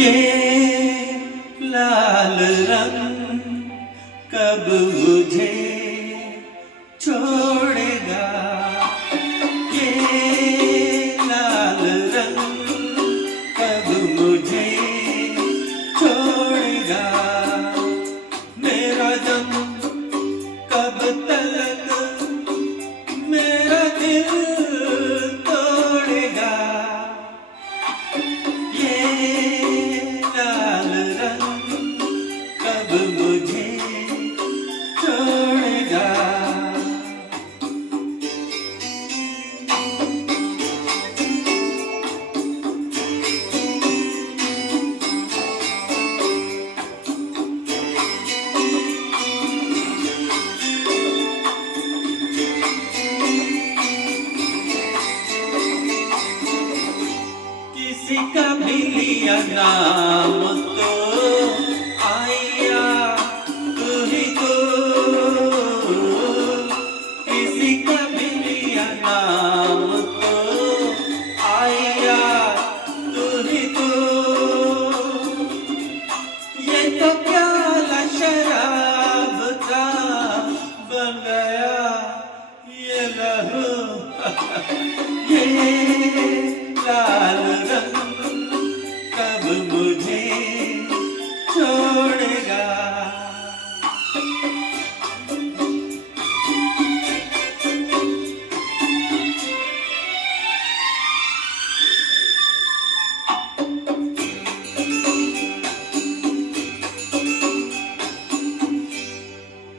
ये लाल रंग कब मुझे छोड़ेगा। ये लाल रंग कब मुझे छोड़ेगा। मेरा दम कब तक मेरा दिल तोड़ेगा। ये लाल रंग कब मुझे छोड़ेगा। किसी का भी लिया नाम तो आया तू ही तो। किसी का भी लिया नाम तो आया तू ही तो। ये तो प्याला शराब का बन गया ये लहू। ये लाल रंग कब मुझे छोड़ेगा।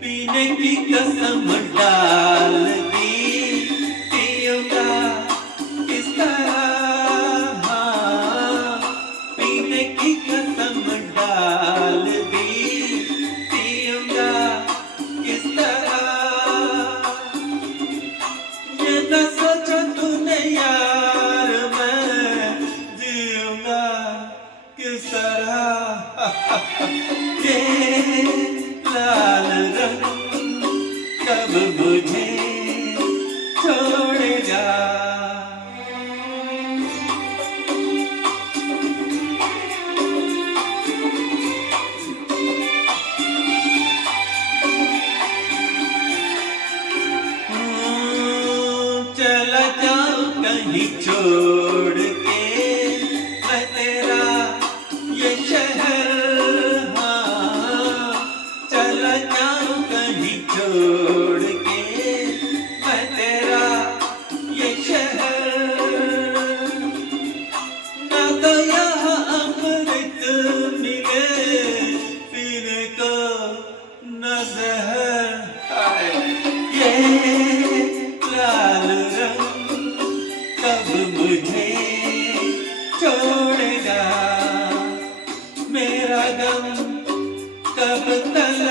पीने की कसम डाल दी पियूंगा किस तरह। पीने की कसम डाल दी पियूंगा किस तरह। ये न सोचो तूने यार मैं जीऊंगा किस तरह। ये लाल रंग कब मुझे छोड़ेगा। चला जाऊं कहीं छोड़ के मैं तेरा ये शहर। हाँ चला जाऊं कहीं छोड़ के मैं तेरा ये शहर। ना तो यहाँ अमृत मिले पीने को न जहर। ये लाल रंग कब मुझे छोड़ेगा। मेरा गम कब तक